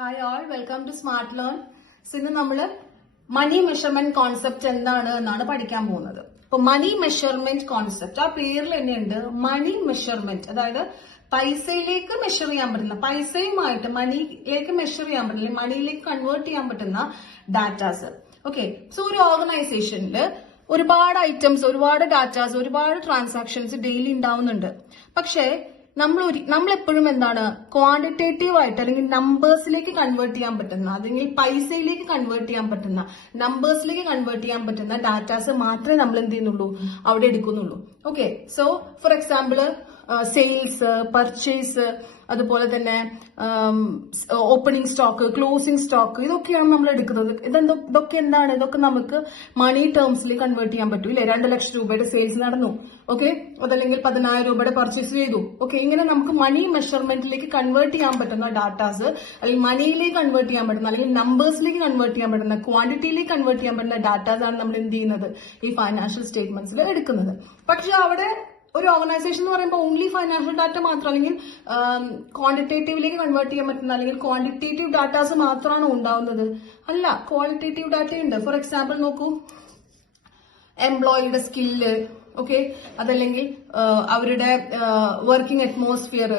Hi all, welcome to smart learn. ഇന്ന് നമ്മൾ മണി measurement concept എന്താണ് എന്നാണ് പഠിക്കാൻ പോകുന്നത്. ഇപ്പൊ മണി മെഷർമെന്റ് കോൺസെപ്റ്റ് ആ പേരിൽ തന്നെയുണ്ട്. മണി മെഷർമെന്റ്, അതായത് പൈസയിലേക്ക് മെഷർ ചെയ്യാൻ പറ്റുന്ന, പൈസയുമായിട്ട് മണിയിലേക്ക് മെഷർ ചെയ്യാൻ പറ്റില്ല, മണിയിലേക്ക് കൺവേർട്ട് ചെയ്യാൻ പറ്റുന്ന ഡാറ്റാസ്. ഓക്കെ, സോ ഒരു ഓർഗനൈസേഷനിൽ ഒരുപാട് ഐറ്റംസ്, ഒരുപാട് ഡാറ്റാസ്, ഒരുപാട് ട്രാൻസാക്ഷൻസ് ഡെയിലി ഉണ്ടാവുന്നുണ്ട്. പക്ഷേ നമ്മൾ എപ്പോഴും എന്താണ്, ക്വാണ്ടിറ്റേറ്റീവ് ആയിട്ട് അല്ലെങ്കിൽ നമ്പേഴ്സിലേക്ക് കൺവേർട്ട് ചെയ്യാൻ പറ്റുന്ന, അല്ലെങ്കിൽ പൈസയിലേക്ക് കൺവേർട്ട് ചെയ്യാൻ പറ്റുന്ന, നമ്പേഴ്സിലേക്ക് കൺവേർട്ട് ചെയ്യാൻ പറ്റുന്ന ഡാറ്റാസ് മാത്രമേ നമ്മൾ എന്ത് ചെയ്യുന്നുള്ളൂ, അവിടെ എടുക്കുന്നുള്ളൂ. Okay, so for example sales, purchase, അതുപോലെ തന്നെ ഓപ്പണിംഗ് സ്റ്റോക്ക്, ക്ലോസിംഗ് സ്റ്റോക്ക്, ഇതൊക്കെയാണ് നമ്മൾ എടുക്കുന്നത്. ഇതൊക്കെ എന്താണ്, ഇതൊക്കെ നമുക്ക് മണി ടേംസിൽ കൺവേർട്ട് ചെയ്യാൻ പറ്റും ഇല്ലേ? 2 ലക്ഷം രൂപയുടെ സെയിൽസ് നടന്നു, ഓക്കെ, അതല്ലെങ്കിൽ 10,000 രൂപയുടെ പർച്ചേസ് ചെയ്തു. ഓക്കെ, ഇങ്ങനെ നമുക്ക് മണി മെഷർമെന്റിലേക്ക് കൺവേർട്ട് ചെയ്യാൻ പറ്റുന്ന ഡാറ്റാസ്, അല്ലെങ്കിൽ മണിയിലേക്ക് കൺവേർട്ട് ചെയ്യാൻ പറ്റുന്ന, അല്ലെങ്കിൽ നമ്പേഴ്സിലേക്ക് കൺവേർട്ട് ചെയ്യാൻ പറ്റുന്ന, ക്വാണ്ടിറ്റിയിലേക്ക് കൺവേർട്ട് ചെയ്യാൻ പറ്റുന്ന ഡാറ്റാസ് ആണ് നമ്മൾ എന്ത് ചെയ്യുന്നത്, ഈ ഫൈനാൻഷ്യൽ സ്റ്റേറ്റ്മെന്റ്സിൽ എടുക്കുന്നത്. പക്ഷെ അവിടെ ഒരു ഓർഗനൈസേഷൻ എന്ന് പറയുമ്പോൾ ഓൺലി ഫൈനാൻഷ്യൽ ഡാറ്റ മാത്രം, അല്ലെങ്കിൽ ക്വാണ്ടിറ്റേറ്റീവിലേക്ക് കൺവേർട്ട് ചെയ്യാൻ പറ്റുന്ന, അല്ലെങ്കിൽ ക്വാണ്ടിറ്റേറ്റീവ് ഡാറ്റാസ് മാത്രമാണ് ഉണ്ടാവുന്നത്. അല്ല, ക്വാളിറ്റേറ്റീവ് ഡാറ്റ ഉണ്ട്. ഫോർ എക്സാമ്പിൾ നോക്കൂ, എംപ്ലോയിയുടെ സ്കില്ല്, ഓക്കെ, അതല്ലെങ്കിൽ അവരുടെ വർക്കിംഗ് അറ്റ്മോസ്ഫിയർ,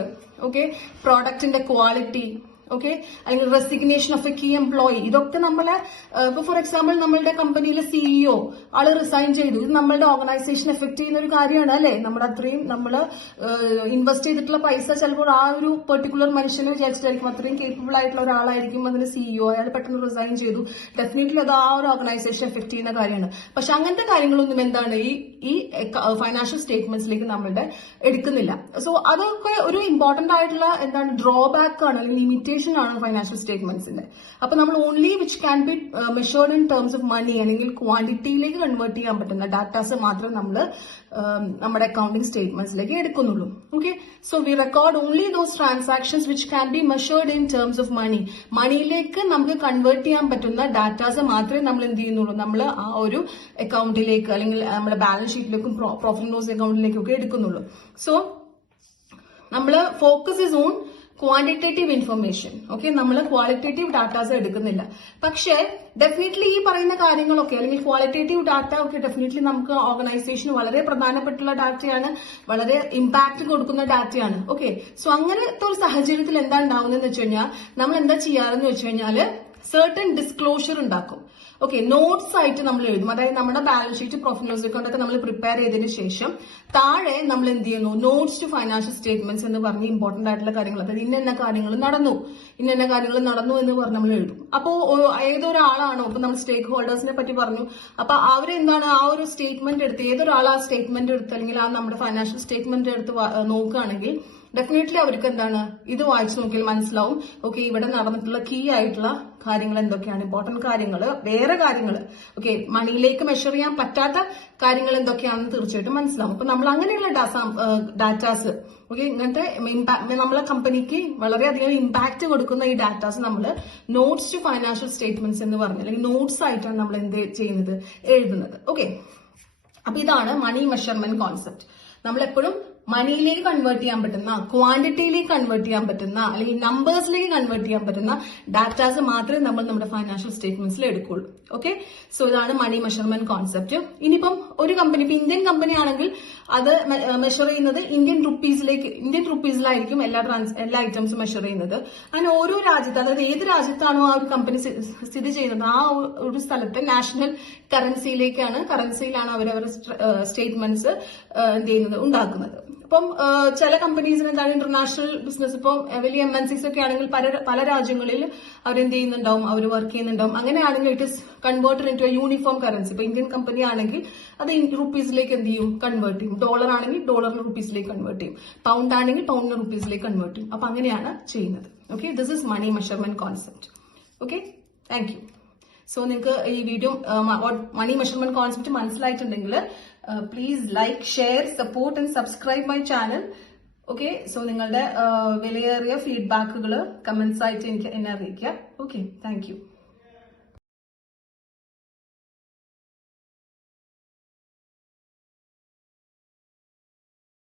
ഓക്കെ, പ്രോഡക്റ്റിന്റെ ക്വാളിറ്റി, ഓക്കെ, അല്ലെങ്കിൽ resignation of a key employee. ഇതൊക്കെ നമ്മളെ, ഇപ്പൊ ഫോർ എക്സാമ്പിൾ നമ്മളുടെ കമ്പനിയിലെ സിഇഒ ആള് റിസൈൻ ചെയ്തു, ഇത് നമ്മളുടെ ഓർഗനൈസേഷൻ എഫക്ട് ചെയ്യുന്ന ഒരു കാര്യമാണ് അല്ലെ? നമ്മുടെ അത്രയും നമ്മൾ ഇൻവെസ്റ്റ് ചെയ്തിട്ടുള്ള പൈസ ചിലപ്പോൾ ആ ഒരു പെർട്ടിക്കുലർ മനുഷ്യനെ വിചാരിച്ചിട്ടായിരിക്കും, അത്രയും കേപ്പബിൾ ആയിട്ടുള്ള ഒരാളായിരിക്കും അതിന് സിഇഒ, അയാൾ പെട്ടെന്ന് റിസൈൻ ചെയ്തു. ഡെഫിനറ്റ്ലി അത് ആ ഒരു ഓർഗനൈസേഷൻ എഫക്ട് ചെയ്യുന്ന കാര്യമാണ്. പക്ഷെ അങ്ങനത്തെ കാര്യങ്ങളൊന്നും എന്താണ് ഈ ഫൈനാൻഷ്യൽ സ്റ്റേറ്റ്മെന്റ്സിലേക്ക് നമ്മളുടെ എടുക്കുന്നില്ല. സോ അതൊക്കെ ഒരു ഇമ്പോർട്ടന്റ് ആയിട്ടുള്ള എന്താണ്, ഡ്രോബാക്ക് ആണ്, അല്ലെങ്കിൽ ലിമിറ്റേഷൻ ആണ് ഫൈനാൻഷ്യൽ സ്റ്റേറ്റ്മെന്റ്സിന്റെ. അപ്പൊ നമ്മൾ only which can be measured in terms of money, അല്ലെങ്കിൽ ക്വാണ്ടിറ്റിയിലേക്ക് കൺവേർട്ട് ചെയ്യാൻ പറ്റുന്ന ഡാറ്റാസ് മാത്രം നമ്മൾ നമ്മുടെ അക്കൗണ്ടിംഗ് സ്റ്റേറ്റ്മെന്റ്സിലേക്ക് എടുക്കുന്നുള്ളൂ. Okay, so we record only those transactions which can be measured in terms of money. മണിയിലേക്ക് നമുക്ക് കൺവേർട്ട് ചെയ്യാൻ പറ്റുന്ന ഡാറ്റാസ് മാത്രമേ നമ്മൾ എന്ത് ചെയ്യുന്നുള്ളൂ, നമ്മൾ ആ ഒരു അക്കൗണ്ടിലേക്ക്, അല്ലെങ്കിൽ നമ്മുടെ ബാലൻസ് ഷീറ്റിലേക്കും പ്രോഫിറ്റ് ലോസ് അക്കൗണ്ടിലേക്കും ഒക്കെ എടുക്കുന്നുള്ളൂ. സോ നമ്മൾ focus is on quantitative information. Okay, നമ്മൾ ക്വാളിറ്റേറ്റീവ് ഡാറ്റാസ് എടുക്കുന്നില്ല. പക്ഷേ ഡെഫിനറ്റ്ലി ഈ പറയുന്ന കാര്യങ്ങളൊക്കെ, അല്ലെങ്കിൽ ക്വാളിറ്റേറ്റീവ് ഡാറ്റ ഒക്കെ ഡെഫിനറ്റ്ലി നമുക്ക് ഓർഗനൈസേഷന് വളരെ പ്രധാനപ്പെട്ടുള്ള ഡാറ്റയാണ്, വളരെ ഇമ്പാക്ട് കൊടുക്കുന്ന ഡാറ്റയാണ്. ഓക്കെ, സോ അങ്ങനത്തെ ഒരു സാഹചര്യത്തിൽ എന്താ ഉണ്ടാവുന്നതെന്ന് വെച്ച് കഴിഞ്ഞാൽ, നമ്മൾ എന്താ ചെയ്യാറെന്ന് വെച്ച് കഴിഞ്ഞാൽ സർട്ടൻ ഡിസ്ക്ലോഷർ ഉണ്ടാക്കും. ഓക്കെ, നോട്ട്സ് ആയിട്ട് നമ്മൾ എഴുതും. അതായത് നമ്മുടെ balance sheet, profit loss account ഒക്കെ നമ്മൾ പ്രിപ്പയർ ചെയ്തതിന് ശേഷം താഴെ നമ്മൾ എന്ത് ചെയ്യുന്നു, നോട്ട്സ് ടു ഫൈനാൻഷ്യൽ സ്റ്റേറ്റ്മെന്റ്സ് എന്ന് പറഞ്ഞ് ഇമ്പോർട്ടന്റ് ആയിട്ടുള്ള കാര്യങ്ങൾ, അതായത് ഇന്ന കാര്യങ്ങൾ നടന്നു എന്ന് പറഞ്ഞ് നമ്മൾ എഴുതും. അപ്പോൾ ഏതൊരാളാണോ, ഇപ്പൊ നമ്മൾ സ്റ്റേക്ക് ഹോൾഡേഴ്സിനെ പറ്റി പറഞ്ഞു, അപ്പൊ അവരെന്താണ് ആ ഒരു സ്റ്റേറ്റ്മെന്റ് എടുത്ത്, ഏതൊരാൾ ആ സ്റ്റേറ്റ്മെന്റ് എടുത്ത്, അല്ലെങ്കിൽ ആ നമ്മുടെ ഫൈനാൻഷ്യൽ സ്റ്റേറ്റ്മെന്റ് എടുത്ത് നോക്കുകയാണെങ്കിൽ ഡെഫിനറ്റ്ലി അവർക്ക് എന്താണ്, ഇത് വായിച്ചു നോക്കിയാൽ മനസ്സിലാവും, ഓക്കെ, ഇവിടെ നടന്നിട്ടുള്ള കീ ആയിട്ടുള്ള കാര്യങ്ങൾ എന്തൊക്കെയാണ്, ഇമ്പോർട്ടന്റ് കാര്യങ്ങൾ, വേറെ കാര്യങ്ങൾ, ഓക്കെ, മണിയിലേക്ക് മെഷർ ചെയ്യാൻ പറ്റാത്ത കാര്യങ്ങൾ എന്തൊക്കെയാണെന്ന് തീർച്ചയായിട്ടും മനസ്സിലാവും. അപ്പൊ നമ്മൾ അങ്ങനെയുള്ള ഡാറ്റാസ്, ഓക്കെ, ഇങ്ങനത്തെ നമ്മളെ കമ്പനിക്ക് വളരെയധികം ഇമ്പാക്ട് കൊടുക്കുന്ന ഈ ഡാറ്റാസ് നമ്മൾ നോട്ട്സ് ടു ഫൈനാൻഷ്യൽ സ്റ്റേറ്റ്മെന്റ്സ് എന്ന് പറഞ്ഞ്, അല്ലെങ്കിൽ നോട്ട്സ് ആയിട്ടാണ് നമ്മൾ എന്ത് ചെയ്യുന്നത്, എഴുതുന്നത്. ഓക്കെ, അപ്പൊ ഇതാണ് മണി മെഷർമെന്റ് കോൺസെപ്റ്റ്. നമ്മളെപ്പോഴും മണിയിലേക്ക് കൺവേർട്ട് ചെയ്യാൻ പറ്റുന്ന, ക്വാണ്ടിറ്റിയിലേക്ക് കൺവേർട്ട് ചെയ്യാൻ പറ്റുന്ന, അല്ലെങ്കിൽ നമ്പേഴ്സിലേക്ക് കൺവേർട്ട് ചെയ്യാൻ പറ്റുന്ന ഡാറ്റാസ് മാത്രമേ നമ്മൾ നമ്മുടെ ഫൈനാൻഷ്യൽ സ്റ്റേറ്റ്മെന്റ്സിൽ എടുക്കുള്ളൂ. ഓക്കെ, സോ ഇതാണ് മണി മെഷർമെന്റ് കോൺസെപ്റ്റ്. ഇനിയിപ്പം ഒരു കമ്പനി, ഇപ്പൊ ഇന്ത്യൻ കമ്പനി ആണെങ്കിൽ അത് മെഷർ ചെയ്യുന്നത് ഇന്ത്യൻ റുപ്പീസിലായിരിക്കും എല്ലാ ഐറ്റംസും മെഷർ ചെയ്യുന്നത്. അങ്ങനെ ഓരോ രാജ്യത്ത്, അതായത് ഏത് രാജ്യത്താണോ ആ ഒരു കമ്പനി സ്ഥിതി ചെയ്യുന്നത്, ആ ഒരു സ്ഥലത്തെ നാഷണൽ കറൻസിയിലാണ് അവരവരുടെ സ്റ്റേറ്റ്മെന്റ്സ് എന്ത് ചെയ്യുന്നത്, ഉണ്ടാക്കുന്നത്. ഇപ്പം ചില കമ്പനീസിന് എന്താണ്, ഇന്റർനാഷണൽ ബിസിനസ്, ഇപ്പം വലിയ MNCs ഒക്കെ ആണെങ്കിൽ പല രാജ്യങ്ങളിൽ അവരെന്ത് ചെയ്യുന്നുണ്ടാവും, അവർ വർക്ക് ചെയ്യുന്നുണ്ടാവും. അങ്ങനെയാണെങ്കിൽ it is converted into a uniform currency. ഇപ്പൊ ഇന്ത്യൻ കമ്പനി ആണെങ്കിൽ അത് റുപ്പീസിലേക്ക് എന്ത് ചെയ്യും, കൺവേർട്ട് ചെയ്യും. ഡോളർ ആണെങ്കിൽ ഡോളറിന് റുപ്പീസിലേക്ക് കൺവേർട്ട് ചെയ്യും. പൗണ്ട് ആണെങ്കിൽ പൗണ്ടിന് റുപ്പീസിലേക്ക് കൺവേർട്ട് ചെയ്യും. അപ്പൊ അങ്ങനെയാണ് ചെയ്യുന്നത്. Okay, this is money measurement concept. Okay, thank you. So നിങ്ങൾക്ക് ഈ വീഡിയോ മണി മെഷർമെന്റ് കോൺസെപ്റ്റ് മനസ്സിലായിട്ടുണ്ടെങ്കിൽ please like, share, support and subscribe my channel. Okay, so നിങ്ങളുടെ വിലയേറിയ ഫീഡ്ബാക്കുകൾ കമന്റ്സ് ആയിട്ട് എന്നെ അറിയിക്കുക. Okay, thank U.